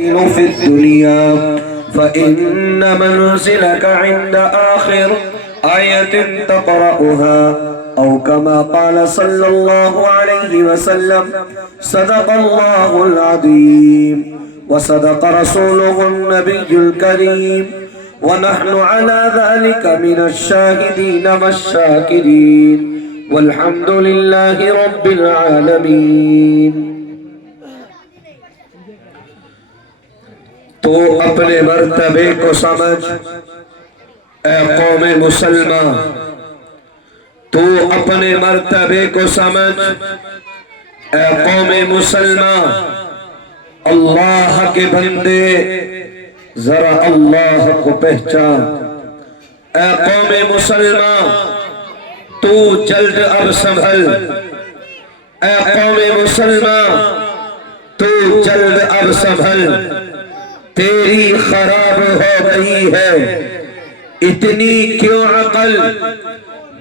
في الدنيا فإن منزلك عند آخر آية تقرأها أو كما قال صلى الله عليه وسلم صدق الله العظيم وصدق رسوله النبي الكريم ونحن على ذلك من الشاهدين والشاكرين والحمد لله رب العالمين۔ تو اپنے مرتبے کو سمجھ اے قوم مسلمان، تو اپنے مرتبے کو سمجھ اے قوم مسلمان۔ اللہ کے بندے ذرا اللہ کو پہچان۔ اے قوم مسلمان تو جلد اب سنبھل، اے قوم مسلمان تو جلد اب سنبھل، تیری خراب ہو گئی ہے اتنی کیوں عقل،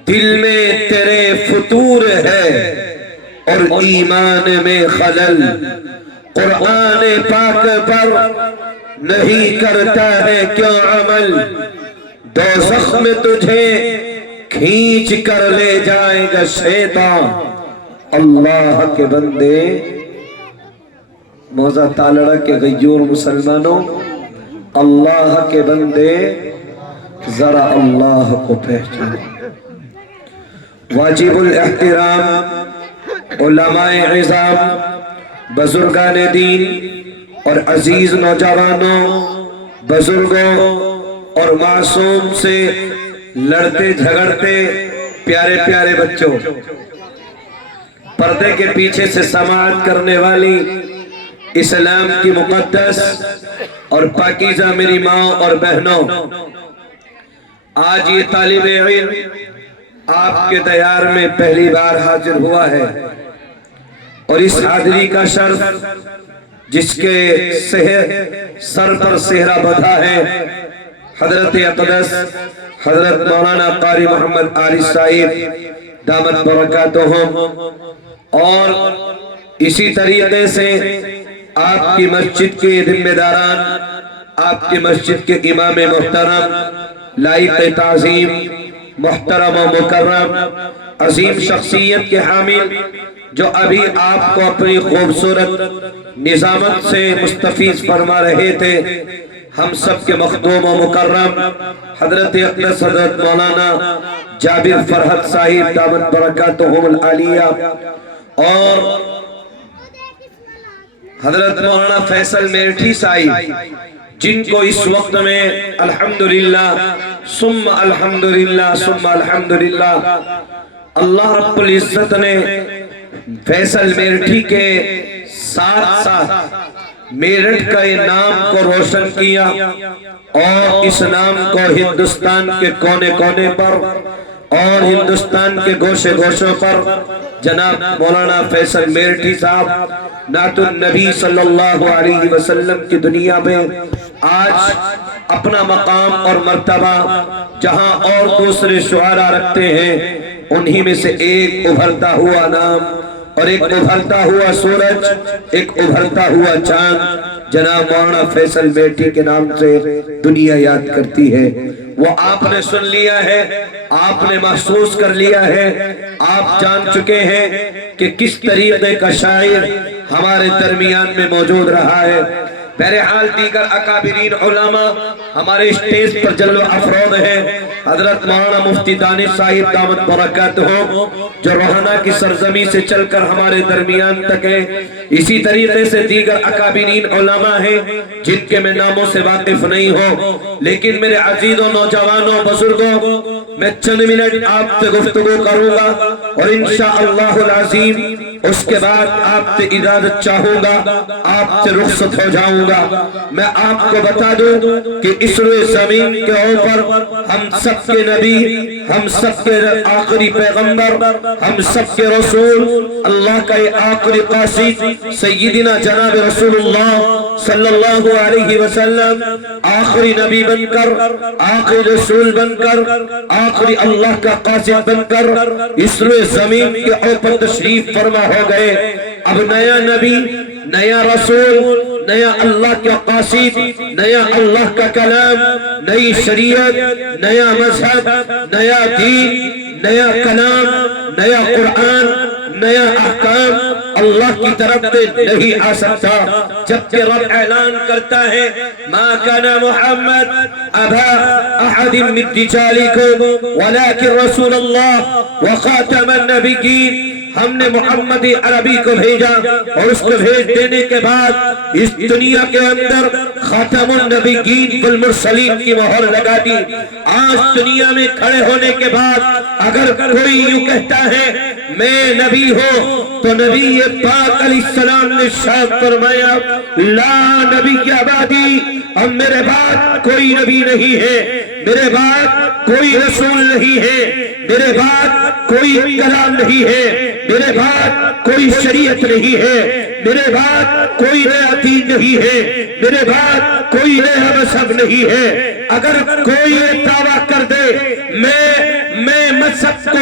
دل میں تیرے فتور ہے اور ایمان میں خلل، قرآن پاک پر نہیں کرتا ہے کیوں عمل، دوزخ میں تجھے کھینچ کر لے جائے گا شیطان۔ اللہ کے بندے، موزہ تالڑا کے غیور مسلمانوں، اللہ کے بندے ذرا اللہ کو پہچان۔ واجب الاحترام علماء عظام، بزرگان دین اور عزیز نوجوانوں، بزرگوں اور معصوم سے لڑتے جھگڑتے پیارے پیارے بچوں، پردے کے پیچھے سے سماعت کرنے والی اسلام کی مقدس اور پاکیزہ میری ماں اور بہنوں، آج یہ طالب علم آپ کے دیار میں پہلی بار حاضر ہوا ہے، اور اس حاضری کا شرف جس کے سر پر سہرا بدھا ہے حضرت اقدس حضرت مولانا قاری محمد عارف صاحب دامت برکاتہم، اور اسی طریقے سے آپ کی مسجد کے ذمہ داران، آپ کی مسجد کے امام محترم، لائق تعظیم، محترم و مکرم، عظیم شخصیت کے حامل، جو ابھی آپ کو اپنی خوبصورت نظامت سے مستفیض فرما رہے تھے، ہم سب کے مخدوم و مکرم حضرت اقدس حضرت مولانا جابر فرحت صاحب دامت برکاتہم العالیہ، اور حضرت مولانا فیصل میرٹھی صاحب، جن کو اس وقت میں الحمدللہ ثم الحمدللہ ثم الحمدللہ اللہ رب العزت نے فیصل میرٹھی کے ساتھ ساتھ میرٹھ کا نام کو روشن کیا، اور اس نام کو ہندوستان کے کونے کونے پر اور ہندوستان کے گوشے گوشوں پر جناب مولانا فیصل میرٹھی صاحب نعت النبی صلی اللہ علیہ وسلم کی دنیا میں آج اپنا مقام اور مرتبہ جہاں اور دوسرے شعراء رکھتے ہیں، انہی میں سے ایک ابھرتا ہوا نام اور ایک ابھرتا ہوا سورج، ایک ابھرتا ہوا چاند جناب مولانا فیصل میرٹھی کے نام سے دنیا یاد کرتی ہے۔ وہ آپ نے سن لیا ہے، آپ نے محسوس کر لیا ہے، آپ جان چکے ہیں کہ کس طریقے کا شاعر ہمارے درمیان میں موجود رہا ہے۔ بہرحال دیگر اکابرین علماء ہمارے اسٹیج پر جلوہ افروز ہیں، حضرت مولانا مفتی دانش صاحب دامت برکاتہم، جو روہنا کی سرزمین سے چل کر ہمارے درمیان تک ہے۔ اسی طریقے سے دیگر اکابرین علماء ہیں جن کے میں ناموں سے واقف نہیں ہوں، لیکن میرے عزیز و نوجوانوں بزرگوں، میں چند منٹ آپ سے گفتگو کروں گا، اور انشاءاللہ العظیم اس کے بعد آپ سے اجازت چاہوں گا، آپ سے رخصت ہو جاؤں گا۔ میں آپ کو بتا دوں کہ اس روئے زمین کے اوپر ہم سب کے نبی، ہم سب کے آخری پیغمبر، ہم سب کے رسول، اللہ کا آخری قاصد سیدنا جناب رسول اللہ صلی اللہ علیہ وسلم آخری نبی بن کر، آخری رسول بن کر، آخری اللہ کا قاصد بن کر اس روئے زمین کے اوپر تشریف فرما ہو گئے۔ اب نیا نبی، نیا رسول، نیا اللہ کا قاصد، نیا اللہ کا کلام، نئی شریعت، نیا مذہب، نیا دین، نیا کلام، نیا قرآن، نیا احکام اللہ کی طرف سے نہیں آ سکتا جبکہ رب اعلان کرتا ہے ما کان محمد ابا احد من رجالکم ولکن رسول اللہ وخاتم النبیین۔ ہم نے محمد عربی کو بھیجا اور اس کو بھیج دینے کے بعد اس دنیا کے اندر خاتم النبیین والمرسلین کی مہر لگا دی۔ آج دنیا میں کھڑے ہونے کے بعد اگر کوئی یوں کہتا ہے میں نبی ہوں تو نبی پاک علیہ السلام نے ارشاد فرمایا لا نبی بعدی، اب میرے بعد کوئی نبی نہیں ہے، میرے بعد کوئی رسول نہیں ہے، میرے بعد کوئی کلام نہیں ہے، میرے بعد کوئی شریعت نہیں ہے، میرے بعد کوئی نیا دین نہیں ہے، میرے بعد کوئی نیا مذہب نہیں ہے۔ اگر کوئی یہ دعویٰ کر دے میں مذہب کو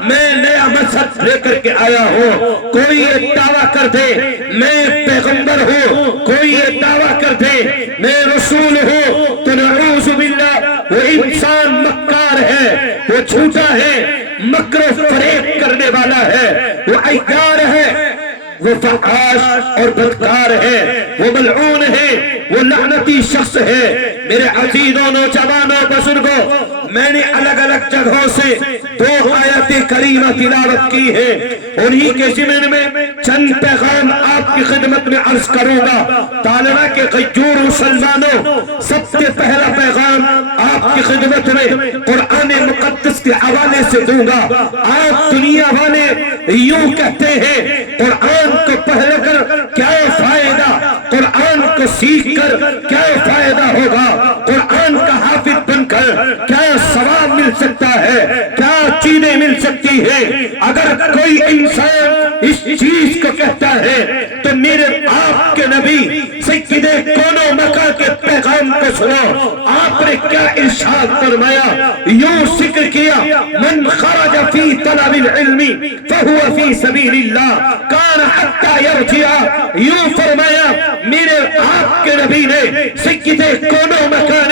میں نیا مذہب لے کر کے آیا ہوں، کوئی یہ دعویٰ کر دے میں پیغمبر ہوں، کوئی یہ دعویٰ کر دے میں رسول ہوں، تو نعوذ باللہ وہ انسان مکار ہے، وہ جھوٹا ہے، مکر و فریب کرنے والا ہے، وہ عیار ہے، وہ فحاش اور بدکار ہے، وہ ملعون ہے، وہ لعنتی شخص ہے۔ میرے عزیزوں، نوجوانوں، بزرگوں، میں نے الگ الگ جگہوں سے 2 آیات کریمہ تلاوت کی ہے، انہی کے ضمن میں چند پیغام آپ کی خدمت میں عرض کروں گا۔ طالبہ کے غیور مسلمانوں، سب سے پہلا پیغام آپ کی خدمت میں قرآن مقدس کے حوالے سے دوں گا۔ آپ دنیا والے یوں کہتے ہیں قرآن کو پڑھ کر کیا فائدہ، قرآن کو سیکھ کر کیا فائدہ ہوگا، قرآن کا حافظ بن کر کیا ثواب مل سکتا ہے، کیا چیزیں مل سکتی ہے۔ اگر کوئی انسان اس چیز کو کہتا ہے تو میرے آپ کے نبی سید کون و مکان کے پیغام کو سنو۔ آپ نے کیا ارشاد فرمایا، یوں ذکر کیا من خرج فی طلب العلم فہو فی سبیل اللہ کان حتی یرجع، یوں فرمایا میرے آپ کے نبی نے سید کون و مکان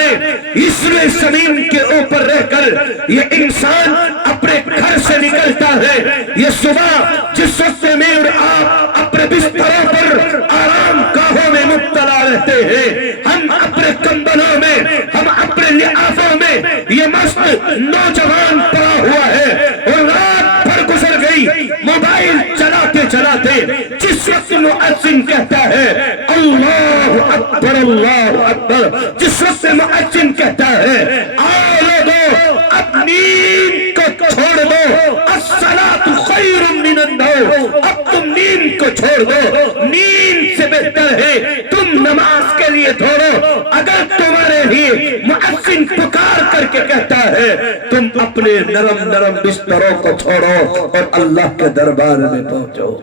اس زمین کے اوپر رہ کر یہ انسان اپنے گھر سے نکلتا ہے، یہ صبح جس وقت میں اور آپ اپنے بستروں پر آرام گاہوں میں مبتلا رہتے ہیں، ہم اپنے کمبلوں میں، ہم اپنے لحافوں میں، یہ مست نوجوان پڑا ہوا ہے اور رات بھر گزر گئی موبائل چلاتے چلاتے، جس وقت مؤذن کہتا ہے اللہ اکبر اللہ اکبر، جس وقت مؤذن کہتا ہے آؤ لوگو اب نیند کو چھوڑ دو، الصلاۃ خیر من النوم، اب تم نیند کو چھوڑ دو، نیند سے بہتر ہے تم نماز کے لیے دوڑو۔ اگر تمہارے لیے مؤذن پکار کر کے کہتا ہے تم اپنے نرم نرم بستروں کو چھوڑو اور اللہ کے دربار میں پہنچو۔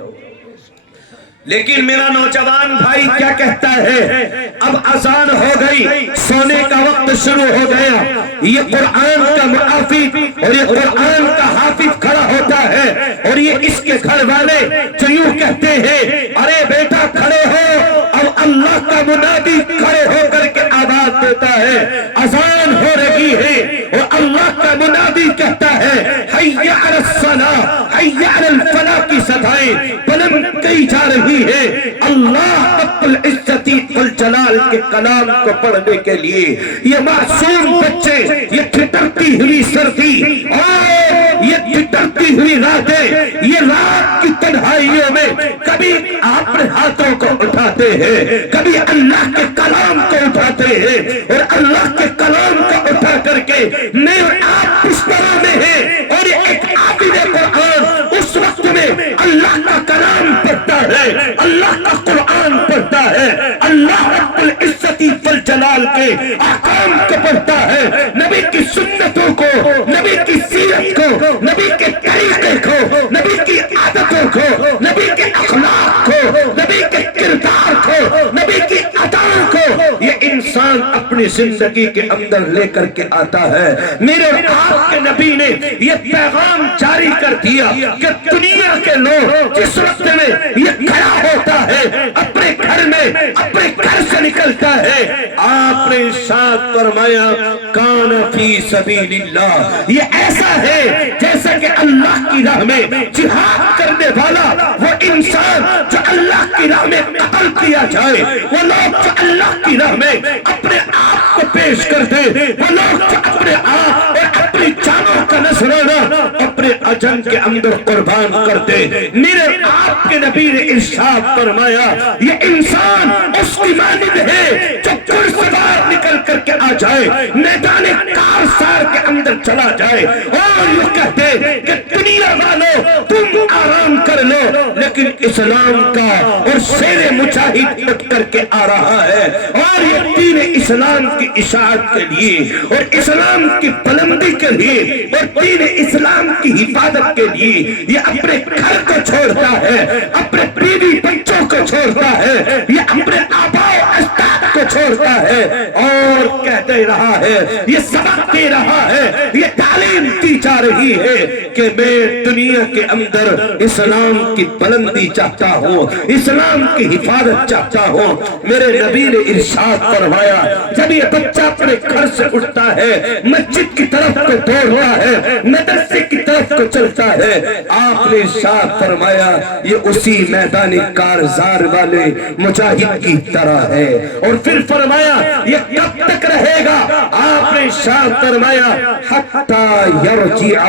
لیکن میرا نوجوان بھائی کیا کہتا ہے، اب اذان ہو گئی، سونے کا وقت شروع ہو گیا، یہ قرآن کا محافظ اور یہ قرآن کا حافظ کھڑا ہوتا ہے اور یہ اس کے گھر والے جو یوں کہتے ہیں ارے بیٹا کھڑے ہو، اب اللہ کا منادی کھڑے ہو کر کے آواز دیتا ہے، اذان ہو رہی ہے اور اللہ کا منادی کہتا ہے حی علی الصلاۃ حی علی الفلاح کی صدائیں بلند کی جا رہی ہے۔ اللہ رب العزت والجلال کے کلام کو پڑھنے کے لیے یہ معصوم بچے، یہ ٹھٹرتی ہوئی سردی اور یہ ٹھٹرتی ہوئی راتیں، یہ رات کی تنہائیوں میں کبھی اپنے ہاتھوں کو اٹھاتے ہیں، کبھی اللہ کے کلام کو اٹھاتے ہیں اور اللہ کے کلام کو اٹھا کر کے میں اور آپ بستروں میں ہیں اور ایک عابد قرآن اس وقت میں اللہ کا کلام پڑھتا ہے، اللہ کا قرآن پڑھتا ہے، اللہ رب العزت والجلال کے احکام کو پڑھتا ہے، نبی کی سنتوں کو، نبی کی سیرت کو، نبی کے طریقے کو، نبی کی عادتوں کو، نبی کے اخلاق کو، نبی کے کردار کو، نبی کی اداؤں کو، یہ انسان انسان اپنی زندگی کے اندر لے کر کے آتا ہے۔ میرے آپ کے نبی نے یہ پیغام جاری کر دیا کہ دنیا کے لوگ جس وقت میں یہ کھڑا ہوتا ہے اپنے گھر میں، اپنے گھر سے نکلتا ہے، آپ نے ارشاد فرمایا کان فی سبیل اللہ، یہ ایسا ہے جیسا کہ اللہ کی راہ میں جہاد کرنے والا وہ انسان جو اللہ کی راہ میں قتل کیا جائے، وہ لوگ جو اللہ کی راہ میں اپنے آپ کو پیش کر دے، وہ لوگ جو اپنے آپ اور اپنی جانوں کا نذرانہ اپنے اجن کے اندر قربان کر دے۔ میرے آپ کے نبی نے ارشاد فرمایا یہ انسان اس کی مانند ہے جو گھڑسوار نکل کر کے آ جائے، میدان کارسار کے اندر چلا جائے اور یہ کہتے کہ دنیا والوں تم آرام کر لو، لیکن اسلام کا اور شیر مجاہد اٹھ کر کے آ رہا ہے اور یہ دین اسلام کی اشاعت کے لیے اور اسلام کی بلندی کے لیے اور دین اسلام کی حفاظت کے لیے یہ اپنے گھر کو چھوڑتا ہے، اپنے بیوی بچوں کو چھوڑتا ہے، یہ اپنے آباء و اجداد کو چھوڑتا ہے اور کہتے رہا ہے، یہ سبق دے رہا ہے، یہ تعلیم دی جا رہی ہے کہ میں دنیا کے اندر اسلام کی بلندی چاہتا ہوں، اسلام کی حفاظت چاہتا ہوں۔ میرے نبی نے ارشاد فرمایا جب یہ بچہ اپنے گھر سے اٹھتا ہے، مسجد کی طرف کو دوڑتا ہے، مدرسے کی طرف کو چلتا ہے، آپ نے ارشاد فرمایا یہ اسی میدان کارزار والے مجاہد کی طرح ہے۔ اور پھر فرمایا یہ کب تک رہے گا؟ آپ نے ارشاد فرمایا حتی یرجع،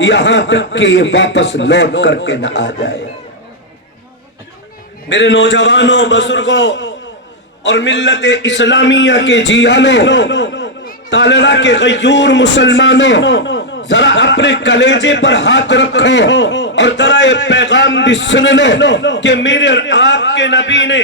یہاں تک کہ یہ واپس لوٹ کر کے نہ آ جائے۔ میرے نوجوانوں، بزرگوں اور ملت اسلامیہ کے جیانوں، طالبہ کے غیور مسلمانوں، ذرا اپنے کلیجے پر ہاتھ رکھو اور ذرا یہ پیغام بھی سن لو کہ میرے اور آپ کے نبی نے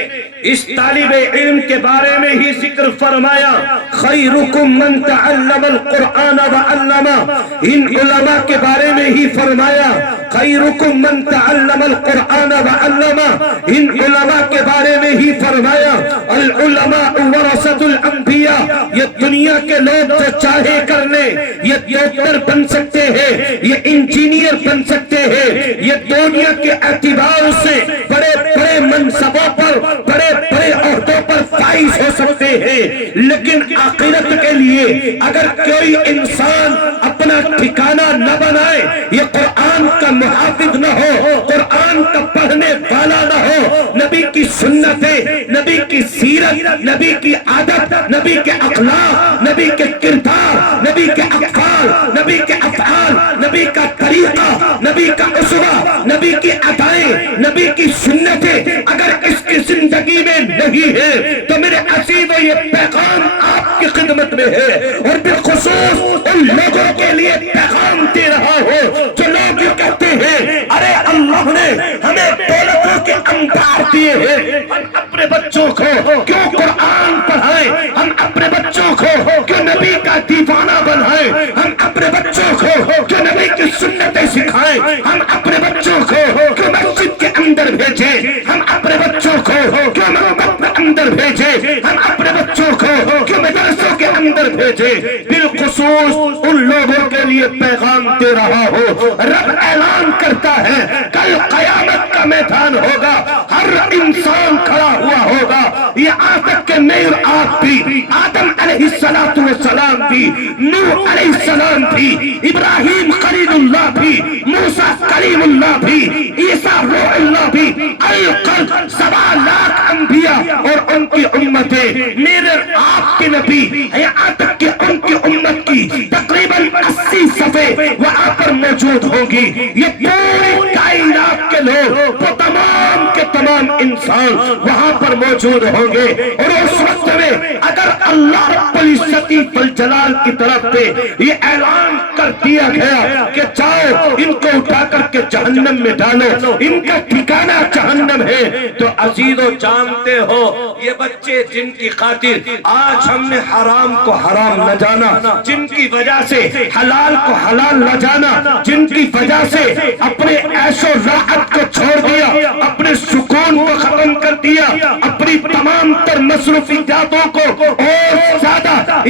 اس طالب علم کے بارے میں ہی ذکر فرمایا خیرکم من تعلم القرآن وعلمہ، ان علماء کے بارے میں ہی فرمایا خیرکم من تعلم القرآن وعلمہ، ان علماء کے بارے میں ہی فرمایا العلماء ورثۃ الانبیاء، یہ دنیا کے لوگ جو چاہے کرنے، یہ ڈاکٹر بن سکتے ہیں، یہ انجینئر بن سکتے ہیں، یہ دنیا کے اعتبار سے بڑے بڑے منصبوں پر، بڑے بڑے عہدوں پر فائز ہو سکتے ہیں، لیکن آخرت کے لیے اگر کوئی انسان اپنا ٹھکانہ نہ بنائے، یہ قرآن کا محافظ نہ ہو، قرآن کا پڑھنے والا نہ ہو، نبی کی سنتیں، نبی کی سیرت، نبی کی عادت، نبی کے اخلاق، نبی کے کردار، نبی کے اقوال، نبی کے افعال، نبی کا طریقہ، نبی کا اسوہ، نبی کی ادائیں، نبی کی سنتیں اگر اس کی زندگی میں نہیں ہے تو میرے عزیزو یہ پیغام آپ کی خدمت میں ہے اور بالخصوص ان لوگوں کے لیے پیغام دے رہا ہو جو لوگ یہ کہتے ہیں ارے اللہ نے ہمیں دولتوں کے انبار دیے ہیں، ہم اپنے بچوں کو کیوں قرآن پڑھائیں، ہم اپنے بچوں کو کیوں نبی کا دیوانہ بنائیں، ہم اپنے بچوں کو کیوں نبی کی سنتیں سکھائیں، ہم اپنے بچوں کو کیوں مسجد کے اندر بھیجیں، ہم اپنے بچوں کو کیوں مکتب کے اندر بھیجیں، ہم اپنے بچوں کو کیوں مدرسوں کے اندر بھیجیں۔ بالخصوص ان لوگوں کے لیے پیغام دے رہا ہو، رب اعلان کرتا ہے کل قیامت کا میدان ہوگا، ہر انسان کھڑا ہوا ہوگا، یہ آدم کے میں اور آپ بھی، آدم علیہ السلام بھی، نوح علیہ السلام بھی، ابراہیم خلیل اللہ بھی، موسیٰ کلیم اللہ بھی، عیسیٰ روح اللہ بھی، القلب 7 لاکھ انبیاء اور ان کی امتیں، میرے آپ کے نبی یہاں تک کہ ان کی امت کی تقریباً 80 صفحے وہاں پر موجود ہوں گی۔ یہ پوری کائنات کے لوگ، وہ تمام کے تمام انسان وہاں پر موجود ہوں گے اور اس وقت میں اگر اللہ رب العزت والجلال کی طرف سے یہ اعلان کر دیا گیا کہ جاؤ ان کو اٹھا کر کے جہنم میں ڈالو، ان کا ٹھکانہ جہنم ہے، تو عزیزو جانتے ہو یہ بچے جن کی خاطر آج ہم نے حرام کو حرام نہ جانا، جن کی وجہ سے حلال کو حلال نہ جانا، جن کی وجہ سے اپنے عیش و راحت کو چھوڑ دیا، اپنے سکون کو ختم کر دیا، اپنی تمام تر مصروفیاتوں کو اور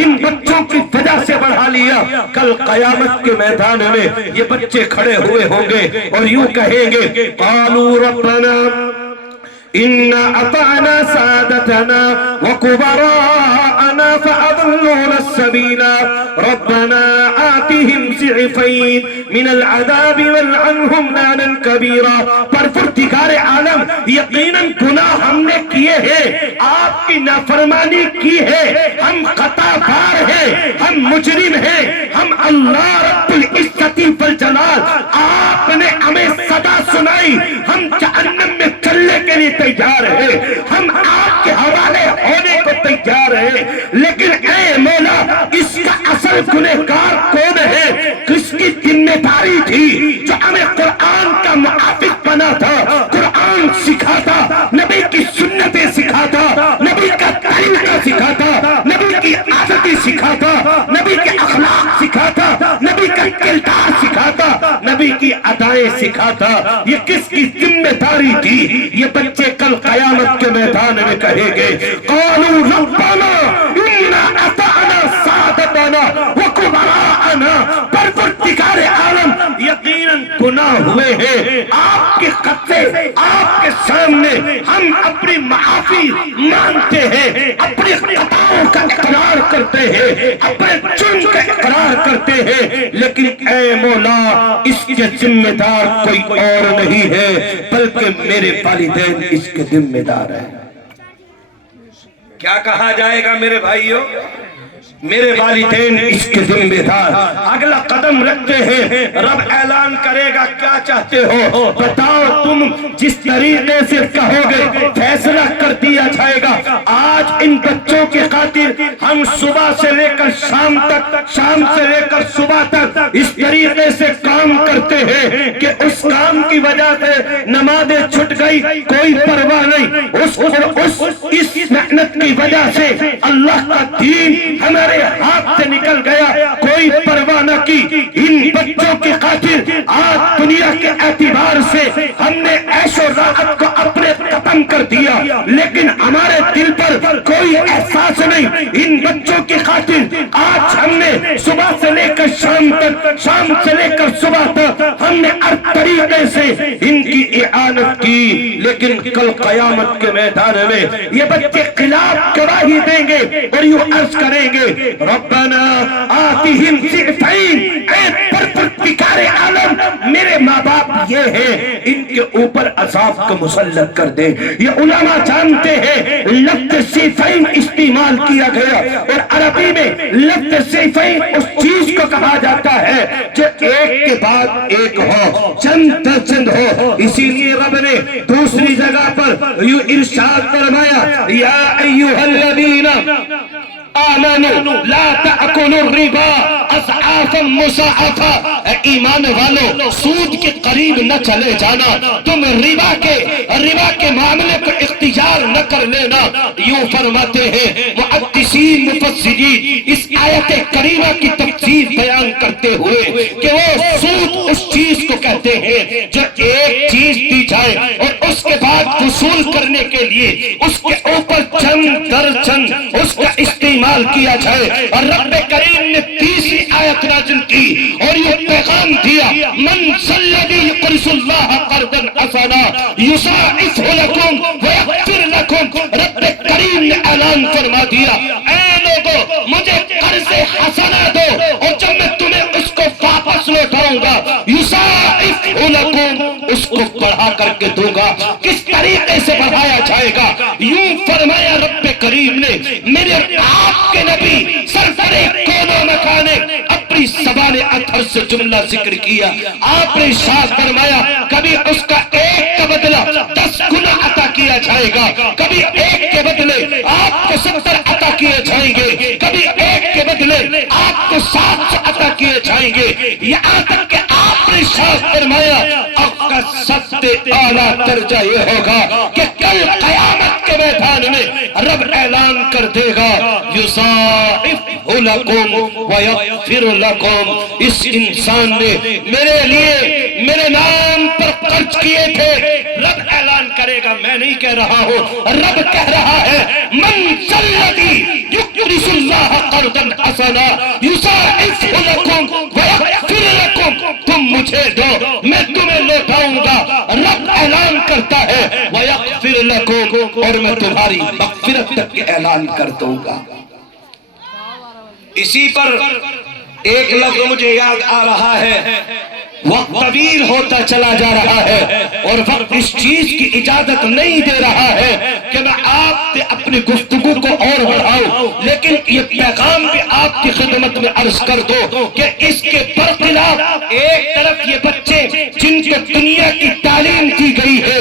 ان بچوں کی وجہ سے بڑھا لیا. کل قیامت کے میدان میں یہ بچے کھڑے ہوئے ہوں گے اور یوں کہیں گے قالوا ربنا إنا أطعنا سادتنا وكبراءنا فأضلونا السبيل ربنا آتهم ضعفين من العذاب والعنهم لعنا كبيرا. پروردگار عالم یقیناً گناہ ہم نے کیے ہیں، آپ کی نافرمانی کی ہے، ہم خطا کار ہیں، ہم مجرم ہیں، ہم اللہ رب العزت والجلال آپ نے ہمیں صدا سنائی، ہم جہنم میں چلنے کے لیے تیار ہے، ہم آپ کے حوالے ہونے کو تیار ہے. لیکن اے مولا اس کا اصل گنہگار کون ہے؟ کس کی ذمہ داری تھی جو ہمیں قرآن کا محافظ بنا تھا، قرآن سکھاتا، نبی کی سنتیں سکھاتا، نبی کا طریقہ سکھاتا، نبی کی عادتیں سکھاتا، نبی کے اخلاق سکھاتا، نبی کا کردار سکھاتا، نبی کی ادائیں سکھاتا. یہ کس کی ذمہ داری تھی؟ یہ بچے کل قیامت کے میدان میں کہیں گے قالوا ربنا انا اطعنا سادتنا وكبراءنا. پروردگار عالم یقیناً گناہ ہوئے ہیں آپ کے خط سے، آپ کے سامنے ہم اپنی معافی مانگتے ہیں، اپنی خطاؤں کا اقرار کرتے ہیں، اپنے جرم کا اقرار کرتے ہیں. لیکن اے مولا اس کے ذمہ دار کوئی اور نہیں ہے بلکہ میرے والدین اس کے ذمہ دار ہیں. کیا کہا جائے گا میرے بھائیوں؟ میرے والدین اس کے ذمہ دار. اگلا قدم رکھتے ہیں، رب اعلان کرے گا کیا چاہتے ہو بتاؤ، تم جس طریقے سے کہو گے فیصلہ کر دیا جائے گا. آج ان بچوں کی خاطر ہم صبح سے لے کر شام تک، شام سے لے کر صبح تک اس طریقے سے کام کرتے ہیں کہ اس کام کی وجہ سے نمازیں چھٹ گئی کوئی پرواہ نہیں، اس محنت کی وجہ سے اللہ کا دین ہمیں ہاتھ سے نکل گیا کوئی پرواہ نہ کی. ان بچوں کی خاطر آج دنیا کے اعتبار سے ہم نے عیش و راحت کو اپنے ختم کر دیا، لیکن ہمارے دل پر کوئی احساس نہیں. ان بچوں کی خاطر آج ہم نے صبح سے لے کر شام تک، شام سے لے کر صبح تک ہم نے ہر طریقے سے ان کی اعانت کی. لیکن کل قیامت کے میدان میں یہ بچے خلاف گواہی دیں گے اور یوں عرض کریں گے ربنا آتهم ضعفین. اے پروردگار عالم میرے ماں باپ یہ ہیں، ان کے اوپر عذاب کو مسلط کر دے. یہ علماء جانتے ہیں لفظ ضعفین استعمال کیا گیا اور عربی میں لفظ ضعفین اس چیز کو کہا جاتا ہے جو ایک کے بعد ایک ہو، چند در چند ہو. اسی لیے رب نے دوسری جگہ پر یوں ارشاد فرمایا یا ایھا الذین آمنوا لا تأکلوا الربا اضعافا مضاعفا. ایمان والو سود کے قریب نہ چلے جانا، تم ربا کے معاملے کو اختیار نہ کر لینا. یوں فرماتے ہیں محدثین مفسرین اس آیت کریمہ کی تفسیر بیان کرتے ہوئے کہ وہ سود اس چیز کو کہتے ہیں جو ایک چیز دی جائے اور اس کے بعد وصول کرنے کے لیے اس کے اوپر چند در چند اس کا استعمال کیا جائے. اور رب کریم نے تیسری آیت نازل کی اور یہ پیغام دیا من ذی یقرض اللہ قرضا حسنا یضاعفہ لکم ویغفر لکم. رب کریم نے اعلان فرما دیا اے لوگو مجھے قرض حسنا دو اور جب میں تمہیں اس کو واپس لوٹاؤں گا یضاعفہ لکم اس کو بڑھا کر کے دوں گا. کس طریقے سے بڑھایا جائے گا؟ یوں فرمایا رب کریم نے میرے آپ کے نبی سرسر کون و مکانے اپنی زبان اطہر سے جملہ ذکر کیا. آپ نے ارشاد فرمایا کبھی اس کا ایک کا بدلہ 10 گنا عطا کیا جائے گا، کبھی ایک کے بدلے آپ کو 70 عطا کیے جائیں گے، کبھی ایک کے بدلے آپ کو 700 عطا کیے جائیں گے. یہاں تک کہ آپ نے ارشاد فرمایا آپ کا سب سے اعلیٰ درجہ یہ ہوگا کہ کل قیامت کے میدان میں رب اعلان کر دے گا یضاعفہ لکم ویغفر لکم. اس انسان نے میرے لیے میرے نام پر خرچ کیے تھے. رب اعلان کرے گا، میں نہیں کہہ رہا ہوں، رب کہہ رہا ہے من ذی یقرض اللہ قرضا قرضا حسنا یضاعفہ لکم ویغفر لکم، تم مجھے دو میں تمہیں لوٹاؤں گا، رب اعلان کرتا ہے ویغفر لکم، اور میں تمہاری مغفرت تک کے اعلان کر دوں گا۔ اسی پر ایک لفظ مجھے یاد آ رہا ہے، وقت طویل ہوتا چلا جا رہا ہے اور وقت اس چیز کی اجازت نہیں دے رہا ہے کہ میں آپ سے اپنی گفتگو کو اور بڑھاؤں، لیکن یہ پیغام بھی آپ کی خدمت میں عرض کر دو کہ اس کے برخلاف ایک طرف یہ بچے جن کو دنیا کی تعلیم دی گئی ہے،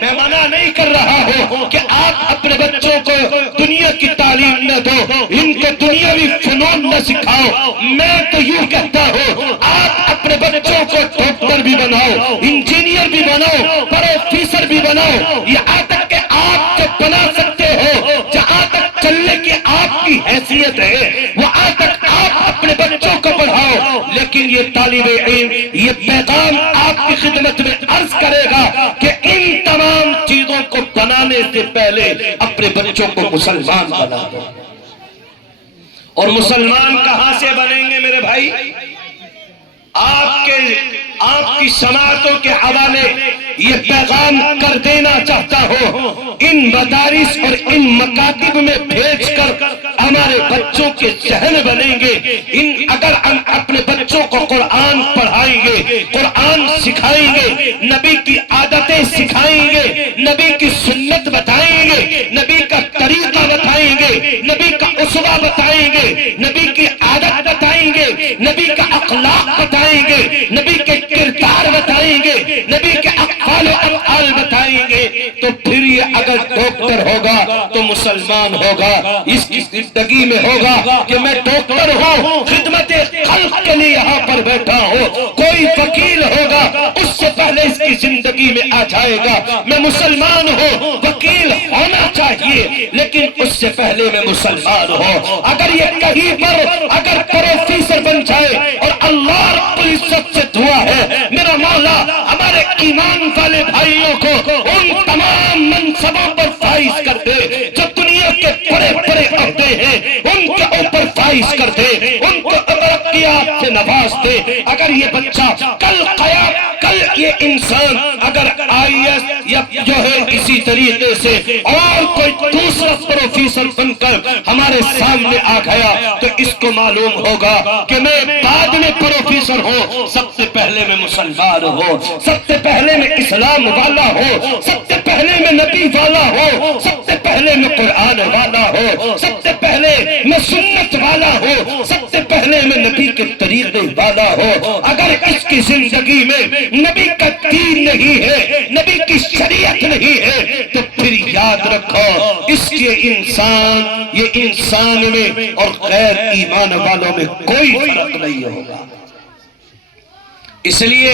میں منع نہیں کر رہا ہوں کہ آپ اپنے بچوں کو دنیا کی تعلیم نہ دو، ان کو دنیاوی فنون نہ سکھاؤ، میں تو یوں کہتا ہوں آپ اپنے بچوں کو ڈاکٹر بھی بناؤ، انجینئر بھی بناؤ، پروفیسر بھی بناؤ، یہاں تک کہ آپ جو بنا سکتے ہو، جہاں تک چلنے کی آپ کی حیثیت ہے وہاں تک آپ اپنے بچوں کو پڑھاؤ، لیکن یہ طالب علم یہ پیغام آپ کی خدمت میں عرض کرے گا کہ ان تمام چیزوں کو بنانے سے پہلے اپنے بچوں کو مسلمان بنا دو۔ اور مسلمان کہاں سے بنیں گے میرے بھائی؟ آپ کی سماعتوں کے حوالے یہ پیغام کر دینا چاہتا ہوں، ان مدارس اور ان مکاتب میں بھیج کر ہمارے بچوں کے ذہن بنیں گے۔ اگر ہم اپنے بچوں کو قرآن پڑھائیں گے، قرآن سکھائیں گے، نبی کی عادتیں سکھائیں گے، نبی کی سنت بتائیں گے، نبی کا طریقہ بتائیں گے، نبی کا اسوہ بتائیں گے، نبی کی عادت بتائیں گے، نبی کا اخلاق بتائیں گے، نبی کے کردار بتائیں گے، نبی کے اقوال و افعال بتائیں گے، تو پھر یہ اگر ڈاکٹر ہوگا تو مسلمان ہوگا، اس کی زندگی میں ہوگا کہ میں ڈاکٹر ہوں، خدمت خلق کے لیے یہاں پر بیٹھا ہوں، کوئی وکیل ہوگا اس سے پہلے اس کی زندگی میں آ جائے گا میں مسلمان ہوں، وکیل ہونا چاہیے لیکن اس سے پہلے میں مسلمان ہوں۔ اگر یہ کہیں پر اگر پروفیسر بن جائے اور اللہ رب العزت سے دعا ہے میرا مولا ہمارے ایمان والے بھائیوں کو ان تمام منصبوں پر فائز کر دے جو دنیا کے بڑے بڑے عہدے ہیں، ان کے اوپر فائز کر دے، ان کو ترقیات سے نواز دے۔ اگر یہ بچہ کل یہ انسان اگر IAS یا جو ہے اسی طریقے سے اور کوئی دوسرا پروفیسر بن کر ہمارے سامنے آ گیا تو اس کو معلوم ہوگا کہ میں بعد میں پروفیسر ہوں، سب سے پہلے میں مسلمان ہوں، سب سے پہلے میں اسلام والا ہوں، سب سے پہلے میں نبی والا ہوں، سب سے پہلے میں قرآن والا ہوں، سب سے پہلے میں سنت والا ہوں، سب سے پہلے میں نبی کے طریقے والا ہوں۔ اگر اس کی زندگی میں نبی کا دین نہیں ہے، نبی کی شریعت نہیں ہے تو پھر یاد رکھو اس کے یہ انسان میں اور غیر ایمان والوں میں کوئی فرق نہیں ہوگا۔ اس لیے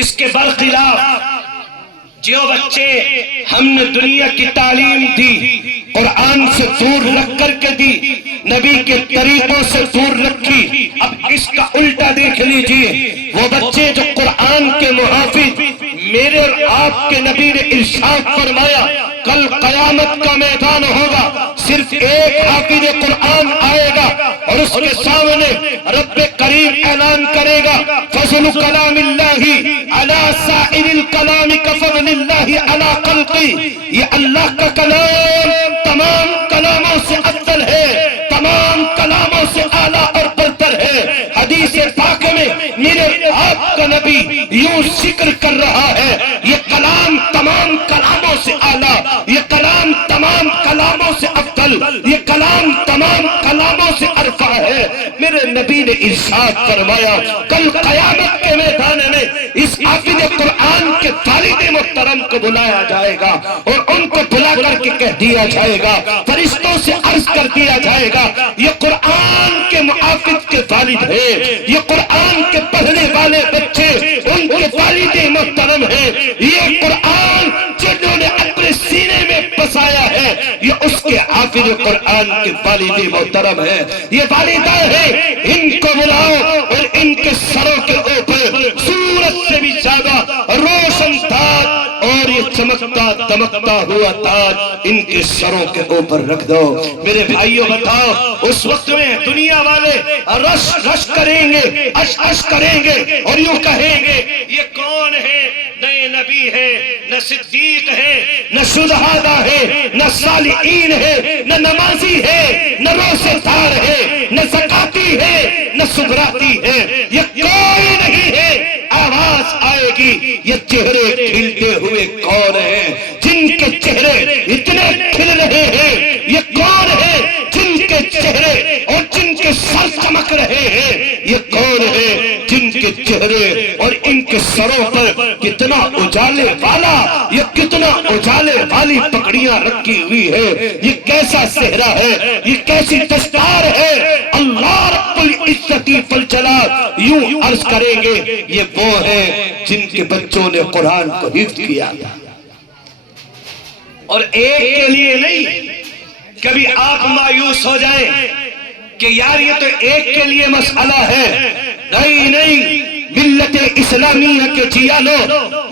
اس کے برخلاف جو بچے ہم نے دنیا کی تعلیم دی، قرآن سے دور رکھ کر کے دی، نبی کے طریقوں سے دور رکھی، اب اس کا الٹا دیکھ لیجئے، وہ بچے جو قرآن کے محافظ، میرے اور آپ کے نبی نے ارشاد فرمایا کل قیامت کا میدان ہوگا، صرف ایک حافظ قرآن آئے گا اور اس کے سامنے رب کریم اعلان کرے گا فضل کلام اللہ علی سائر الکلام کفضل اللہ علی خلقی، یہ اللہ کا کلام تمام کلاموں سے افضل ہے، تمام کلاموں سے اعلیٰ اور برتر ہے۔ حدیث پاک میں میرے آپ کا نبی یوں ذکر کر رہا ہے یہ کلام تمام کلاموں سے اعلیٰ، یہ کلام تمام کلاموں سے افضل، یہ کلام تمام کلاموں سے ارفع ہے۔ میرے نبی نے ارشاد فرمایا کل قیامت کے میدان میں اس حافظ قرآن کے والد محترم کو بلایا جائے گا اور ان کو بلا کر کے کہہ دیا جائے گا، فرشتوں سے عرض کر دیا جائے گا یہ قرآن کے محافظ کے والد ہے، یہ قرآن کے پڑھنے والے بچے ان کے والد محترم ہیں، یہ قرآن جنہوں نے اپنے سینے میں بسایا ہے یہ اس کے حافظ قرآن کے والد محترم ہے، یہ والدہ ہیں، ان کو بلاؤ اور ان کے سروں کے اوپر سورج سے بھی زیادہ روشن تاج اور یہ چمکتا دمکتا ہوا تاج ان کے سروں کے اوپر رکھ دو۔ میرے بھائیوں بتاؤ، اس وقت میں دنیا والے رش رش کریں گے، اش اش کریں گے اور یوں کہیں گے یہ کون ہے؟ نہ نبی ہے، نہ صدیق ہے، نہ شہداء ہے، نہ صالحین ہے، نہ نمازی ہے، نہ روزہ دار ہے، نہ زکاتی ہے، نہ سبراتی ہے، یہ کوئی نہیں ہے۔ آواز آئے گی یہ چہرے کھلتے ہوئے کون ہیں؟ جن کے چہرے اتنے کھل رہے ہیں، یہ کون ہے؟ جن کے چہرے اور جن کے سر چمک رہے ہیں، یہ کون ہے؟ جن کے چہرے اور ان کے سروں پر کتنا اجالے والا، یہ کتنا اجالے والی پگڑیاں رکھی ہوئی ہے، یہ کیسا صحرا ہے، یہ کیسی دستار ہے۔ اللہ رب العزت والجلال یوں عرض کریں گے یہ وہ ہیں جن کے بچوں نے قرآن کو حفظ کیا، اور ایک کے لیے نہیں۔ کبھی آپ مایوس ہو جائیں کہ یار یہ تو ایک کے لیے مسئلہ ہے، نہیں نہیں، ملت اسلامیہ کے جیالو،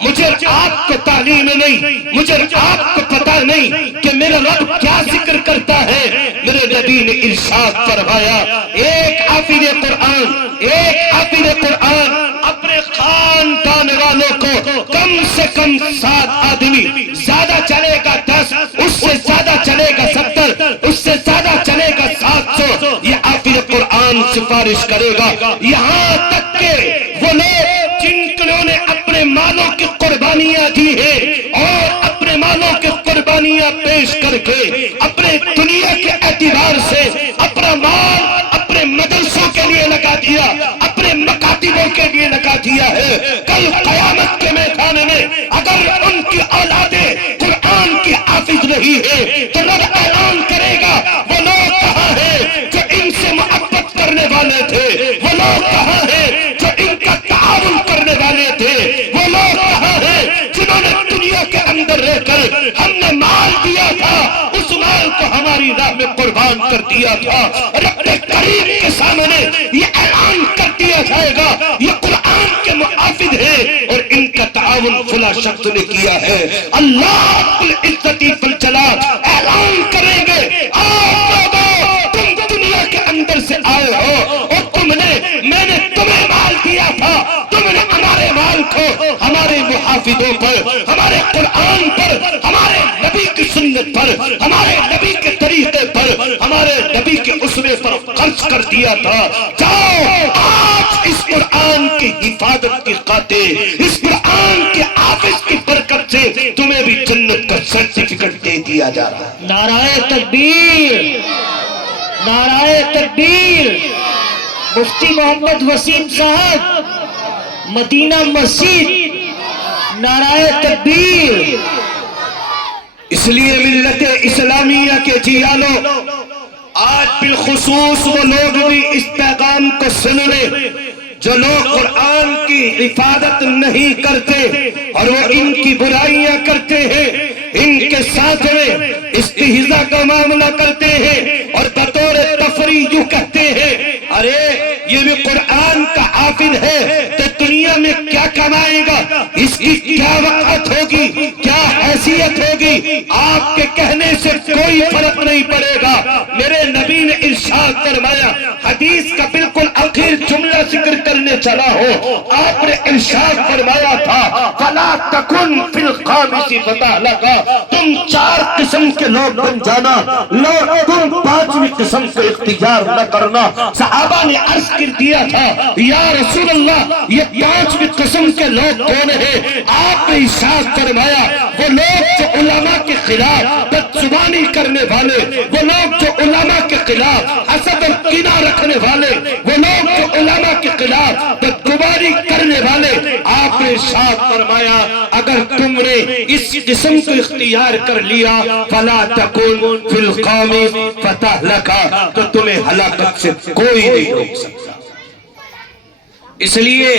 مجھے آپ کو تعلیم نہیں، مجھے آپ کو پتہ نہیں کہ میرا رب کیا ذکر کرتا ہے۔ میرے نبی نے ارشاد فرمایا، ایک حافظ قرآن اپنے خاندان والوں کو کم سے کم 7 آدمی، زیادہ چلے گا 10، اس سے زیادہ چلے گا 70، اس سے زیادہ چلے گا 700، یہ حافظ قرآن سفارش کرے گا۔ یہاں تک کہ وہ لوگ جنہوں نے اپنے مالوں کی قربانیاں دی ہیں اور اپنے مالوں کی قربانیاں پیش کر کے اپنے دنیا کے اعتبار سے اپنا مال اپنے مدرسوں کے لیے لگا دیا، اپنے مکاتبوں کے لیے لگا دیا ہے، کل قیامت کے میدان میں اگر ان کی اولادیں قرآن کی حافظ نہیں ہے تو رب اعلان کرے گا وہ لوگ کہاں ہیں جو ان سے محبت کرنے والے تھے، وہ لوگ کہاں ہیں جو ان کا تعاون کرنے والے تھے، وہ لوگ کہاں ہیں جنہوں نے دنیا کے اندر رہ کر ہم نے مال دیا تھا، اس مال کو ہماری راہ میں قربان کر دیا تھا۔ رب کریم کے سامنے یہ اعلان کر دیا جائے گا یہ قرآن کے محافظ ہیں اور ان کا تعاون فلاں شخص نے کیا ہے۔ اللہ رب العزت والجلال اعلان کریں گے، آپ لوگوں تم دنیا کے اندر سے آئے ہو اور تم نے، میں نے تمہیں مال دیا تھا، تم نے ہمارے مال کو ہمارے محافظوں پر، ہمارے قرآن پر، ہمارے نبی کی سنت پر، ہمارے نبی کے طریقے پر، ہمارے نبی کے اسوے پر خرچ کر دیا تھا۔ جاؤ آج اس قرآن کی حفاظت کی خاطر، اس قرآن کے حافظ کی برکت سے تمہیں بھی جنت کا سرٹیفکیٹ دے دیا جا رہا ہے۔ نعرہ تکبیر، نعرہ تکبیر۔ مفتی محمد وسیم صاحب، مدینہ مسجد، نعرہ تکبیر۔ اس لیے ملت اسلامیہ کے جیالو، آج بالخصوص وہ لوگ بھی اس پیغام کو سن لیں جو لوگ قرآن کی حفاظت نہیں کرتے اور وہ ان کی برائیاں کرتے ہیں، ان کے ساتھ میں استہزاء کا معاملہ کرتے ہیں اور بطور تفریح یوں کہتے ہیں ارے یہ بھی قرآن کا حافظ ہے تو دنیا میں کیا کمائے گا، اس کی کیا وقت ہوگی، کیا حیثیت ہوگی۔ آپ کے کہنے سے کوئی فرق نہیں پڑے گا۔ میرے نبی نے ارشاد فرمایا، حدیث کا بالکل آخر جملہ ذکر کرنے چلا ہو، آپ نے ارشاد فرمایا تھا فَلَا تَكُنْ فِي الْخَامِسِ فَتَهْلَكَ، تم 4 قسم کے لوگ بن جانا، تم 5ویں قسم کو اختیار نہ کرنا۔ صحابہ نے عرض کر دیا تھا یا رسول اللہ یہ 5ویں قسم کے لوگ کون ہیں؟ آپ نے ارشاد فرمایا وہ لوگ جو علماء کے خلاف بدزبانی کرنے والے، وہ لوگ جو علماء کے خلاف حسد اور کینہ رکھنے والے، وہ لوگ جو علماء کے خلاف بدگمانی کرنے والے۔ آپ نے ارشاد فرمایا اگر تم نے اس قسم کو اختیار کر لیا فَلَا تَكُنْ فِي الْقَوْمِ فَتَهْلَكَ، تو تمہیں ہلاکت سے کوئی نہیں روک سکتا۔ اس لیے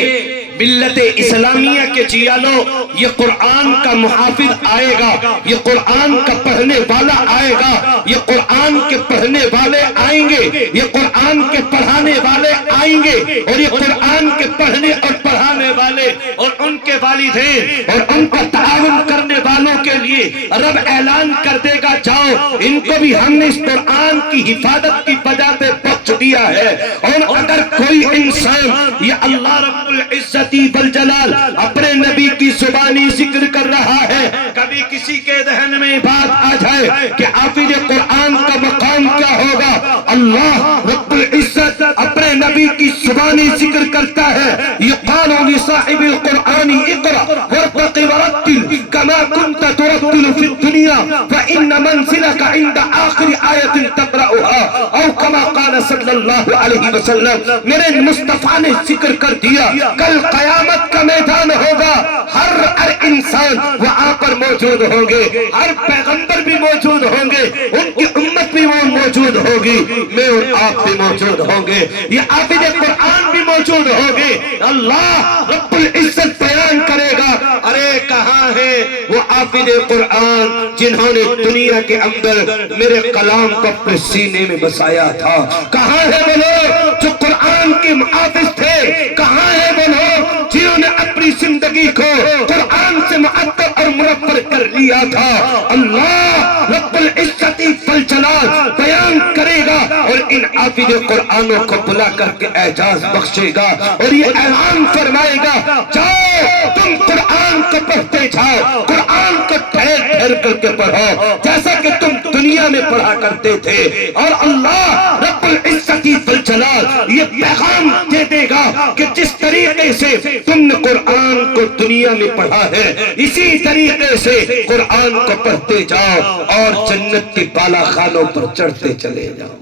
ملت اسلامیہ کے جیالو، یہ قرآن کا محافظ آئے گا، یہ قرآن کا پڑھنے والا آئے گا، یہ قرآن کے پڑھنے والے آئیں گے، یہ قرآن کے پڑھانے والے آئیں گے، اور یہ قرآن کے پڑھنے اور پڑھانے والے اور ان کے والدین اور ان کا تعاون کرنے والوں کے لیے رب اعلان کر دے گا، جاؤ ان کو بھی ہم نے اس قرآن کی حفاظت کی وجہ پہ بخش دیا ہے۔ اور اگر کوئی انسان، یہ اللہ رب العزت والجلال اپنے نبی کی زبانی ذکر کر رہا ہے، کبھی کسی کے ذہن میں بات آ جائے کہ حافظ قرآن کا مقام کیا ہوگا، اللہ رب العزت اپنے نبی کی زبانی ذکر کرتا ہے، یقال لصاحب القرآن اقرأ وارتق ورتل كما كنت ترتل في الدنيا فإن منزلك عند آخر آية تقرأها او كما قال صلی اللہ علیہ وسلم۔ میرے مصطفیٰ نے ذکر کر دیا کل قیامت کا میدان ہوگا، ہر انسان وہاں پر موجود ہوں گے، ہر پیغمبر بھی موجود ہوں گے، ان کی امت بھی وہ موجود ہوگی، میں اور آپ بھی موجود ہوں گے، یہ حافظ قرآن بھی موجود ہوں گے۔ اللہ رب العزت بیان کرے گا، ارے کہاں ہے وہ حافظ قرآن جنہوں نے دنیا کے اندر میرے کلام کو اپنے سینے میں بسایا تھا؟ کہاں ہے وہ لوگ جو قرآن کے محافظ تھے؟ کہاں ہے وہ لوگ جنہوں نے اپنی زندگی کو قرآن سے معطر اور منور کر لیا تھا؟ اللہ رب العزت والجلال بیان کرے گا اور ان حافظ قرآنوں کو بلا کر کے اعزاز بخشے گا اور یہ اعلان فرمائے گا، جاؤ تم قرآن کو پڑھتے جاؤ، قرآن کو ٹھہر ٹھہر کر کے پڑھو جیسا کہ تم دنیا میں پڑھا کرتے تھے۔ اور اللہ رب العزت والجلال یہ پیغام دے دے گا کہ جس طریقے سے تم نے قرآن کو دنیا میں پڑھا ہے، اسی طریقے سے قرآن کو پڑھتے جاؤ اور جنت کی بالا خانوں پر چڑھتے چلے جاؤ۔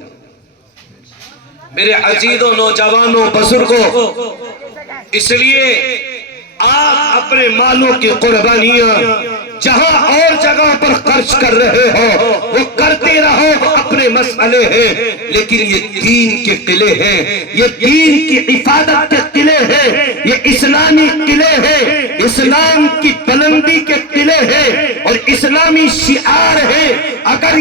میرے عزیزوں، نوجوانوں، بزرگوں، اس لیے آپ اپنے مالوں کی قربانیاں جہاں اور جگہ پر خرچ کر رہے ہو وہ کرتے رہو، وہ اپنے مسئلے ہیں، لیکن یہ دین کے قلعے ہیں، یہ دین کی حفاظت کے قلعے ہیں، یہ اسلامی قلعے ہیں، اسلام کی بلندی کے قلعے ہیں اور اسلامی شعار ہیں۔ اگر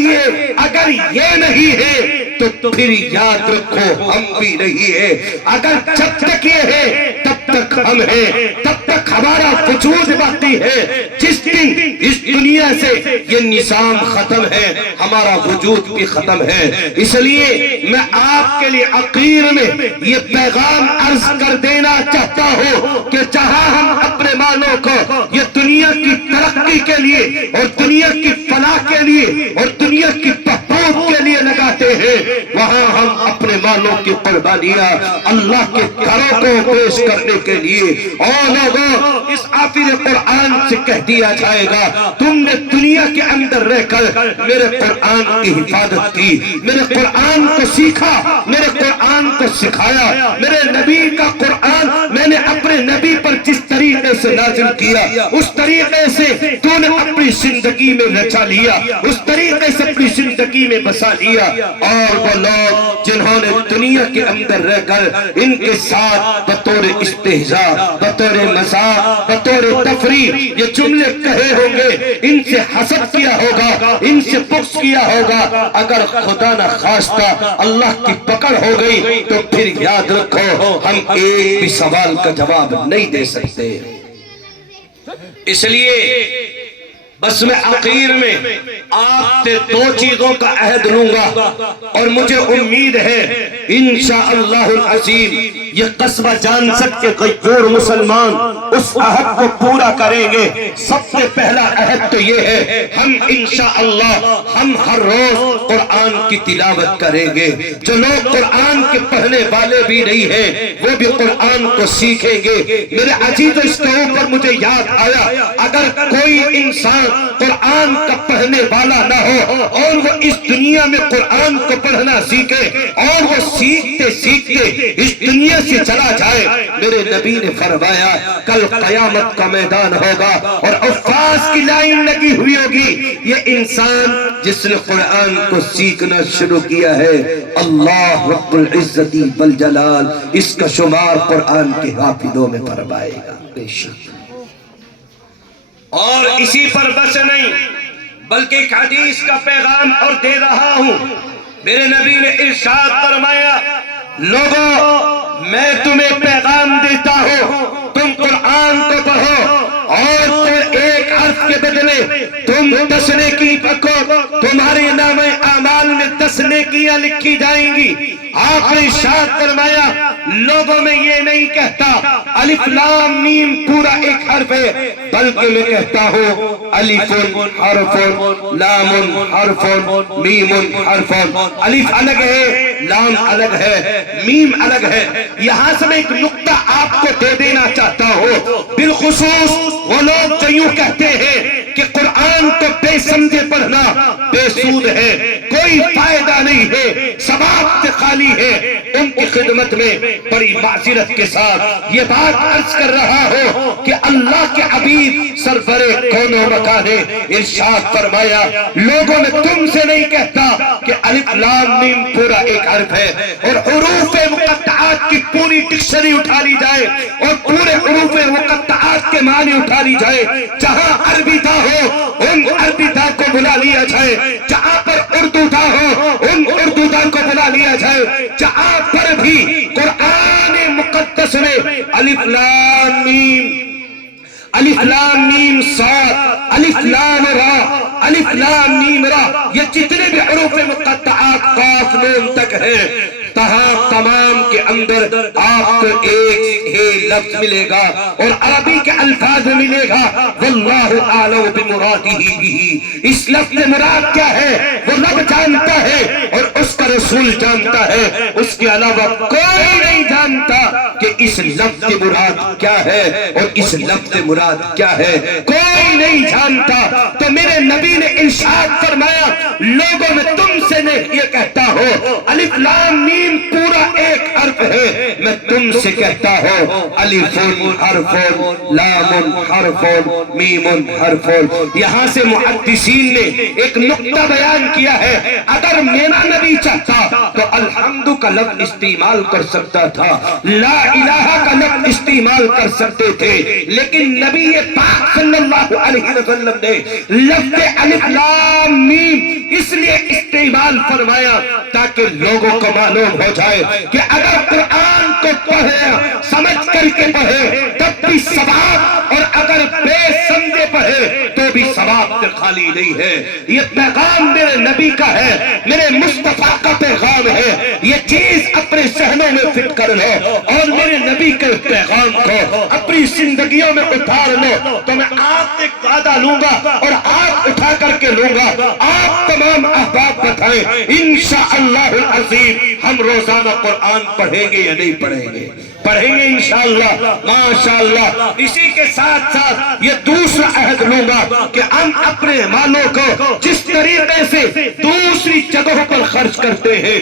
یہ نہیں ہے تو پھر یاد رکھو ہم بھی نہیں ہے۔ اگر جب تک یہ ہے تب تک ہم ہیں، تب تک ہمارا وجود باقی ہے۔ جس دن اس دنیا سے یہ نظام ختم ہے ہمارا وجود بھی ختم ہے۔ اس لیے میں آپ کے لیے اخیر میں یہ پیغام عرض کر دینا چاہتا ہوں کہ جہاں ہم اپنے مالوں کو یہ دنیا کی ترقی کے لیے اور دنیا کی فلاح کے لیے اور دنیا کی بہبود کے لیے لگاتے ہیں، وہاں ہم اپنے مالوں کی قربانیاں اللہ کے گھروں کو پیش کرنے کے لیے، اور لوگوں اس حافظ قرآن سے کہہ دیا جائے گا، تم نے دنیا کے اندر رہ کر میرے قرآن کی حفاظت کی، میرے قرآن کو سیکھا، میرے قرآن کو سکھایا، میرے نبی کا قرآن میں نے اپنے نبی پر جس طریقے سے نازل کیا اس طریقے سے تو نے اپنی زندگی میں رچا لیا، اس طریقے سے اپنی زندگی میں بسا لیا۔ اور وہ لوگ جنہوں نے دنیا کے اندر رہ کر ان کے ساتھ بطور استہزاء، بطور مذاق، بطور تفریح یہ جملے کہے ہوں گے، ان سے حسد کیا ہوگا، ان سے بغض کیا ہوگا، اگر خدا نہ خواستہ اللہ کی پکڑ ہو گئی تو پھر یاد رکھو ہم ایک بھی سوال کا جواب نہیں دے سکتے۔ اس لیے بس میں آخر میں آپ سے دو چیزوں کا عہد لوں گا اور مجھے امید ہے انشاءاللہ العظیم یہ قصبہ جان سکتے غیور مسلمان اس عہد کو پورا کریں گے۔ سب سے پہلا عہد تو یہ ہے ہم انشاءاللہ ہم ہر روز قرآن کی تلاوت کریں گے۔ جو لوگ قرآن کے پڑھنے والے بھی نہیں ہیں وہ بھی قرآن کو سیکھیں گے۔ میرے عزیز اس کے اوپر مجھے یاد آیا، اگر کوئی انسان قرآن کا پڑھنے والا نہ ہو اور وہ اس دنیا میں قرآن کو پڑھنا سیکھے اور وہ سیکھتے سیکھتے اس دنیا سے چلا جائے، میرے نبی نے فرمایا کل قیامت کا میدان ہوگا اور عفاظ کی لائن لگی ہوئی ہوگی. یہ انسان جس نے قرآن کو سیکھنا شروع کیا ہے اللہ رب العزت والجلال اس کا شمار قرآن کے حافظوں میں فرمائے گا. بے شک. اور اسی پر بس نہیں بلکہ ایک حدیث کا پیغام اور دے رہا ہوں. میرے نبی نے ارشاد فرمایا لوگوں میں تمہیں پیغام دیتا ہوں تم قرآن کو پڑھو اور پھر ایک حرف کے بدلے تم 10 نیکی پکو تمہارے نام اعمال میں 10 نیکیاں لکھی جائیں گی. آپ نے ارشاد فرمایا لوگوں میں یہ نہیں کہتا الف لام میم پورا ایک حرف ہے بلکہ میں کہتا ہوں الف حرف لام حرف میم حرف. الف الگ ہے لام الگ ہے میم الگ ہے. یہاں سے میں ایک نقطہ آپ کو دے دینا چاہتا ہوں بالخصوص وہ لوگ جو یوں کہتے ہیں کہ قرآن کو بے سمجھے پڑھنا بے سود ہے کوئی فائدہ نہیں ہے ثواب سے خالی ہے. ان کی خدمت میں بڑی معذرت کے ساتھ یہ بات عرض کر رہا ہوں کہ اللہ کے حبیب سرور کون و مکان نے ارشاد فرمایا لوگوں میں تم سے نہیں کہتا کہ الف لام میم پورا ایک حرف ہے اور حروف مقطعات کی پوری ڈکشنری اٹھا لی جائے اور پورے حروف مقطعات کے معنی اٹھا لی جائے. جہاں عربی تھا ہو ان عربی تھا کو بلا لیا جائے جہاں پر اردو تھا ہو ان اردو تھا کو بلا لیا جائے. جہاں پر بھی قرآن مقدس میں الف لام میم صاد الف لام را الف لام میم را یہ جتنے بھی حروف مقطعات قاف نون تک ہیں تمام کے اندر آپ کو ایک ہی لفظ ملے گا اور عربی کے الفاظ ملے گا واللہ اعلم بمرادہ بھی. اس لفظ مراد کیا ہے وہ رب جانتا ہے اور اس کا رسول جانتا ہے. اس کے علاوہ کوئی نہیں جانتا کہ اس لفظ مراد کیا ہے اور اس لفظ مراد کیا ہے کوئی نہیں جانتا. تو میرے نبی نے ارشاد فرمایا لوگوں میں تم سے یہ کہتا ہو الف لام میم پورا ایک حرف ہے میں تم سے کہتا ہوں الف حرف لام حرف میم حرف. یہاں سے محدثین نے ایک نقطہ بیان کیا ہے اگر میرا نبی چاہتا تو الحمد کا لفظ استعمال کر سکتا تھا لا الہ کا لفظ استعمال کر سکتے تھے لیکن نبی پاک صلی اللہ علیہ وسلم نے لفظ الف لام میم اس لیے استعمال فرمایا تاکہ لوگوں کو معلوم ہو جائے کہ اگر قرآن کو پڑھے سمجھ کر کے پڑھے تب بھی ثواب اور اگر بے سمجھے پڑھے تو بھی ثواب سے خالی نہیں ہے. یہ پیغام میرے نبی کا ہے میرے مصطفیٰ کا پیغام ہے. یہ چیز اپنے ذہنوں میں فٹ کر لو اور میرے نبی کے پیغام کو اپنی زندگیوں میں اتار لو تو میں آپ ایک وعدہ لوں گا اور آپ اٹھا کر کے لوں گا. آپ تمام احباب بتائیں انشاءاللہ العظیم ہم روزانہ قرآن پڑھیں گے یا نہیں پڑھیں گے؟ پڑھیں گے انشاءاللہ ماشاءاللہ. اسی کے ساتھ ساتھ یہ دوسرا عہد لوں گا کہ ہم اپنے مالوں کو جس طریقے سے دوسری جگہوں پر خرچ کرتے ہیں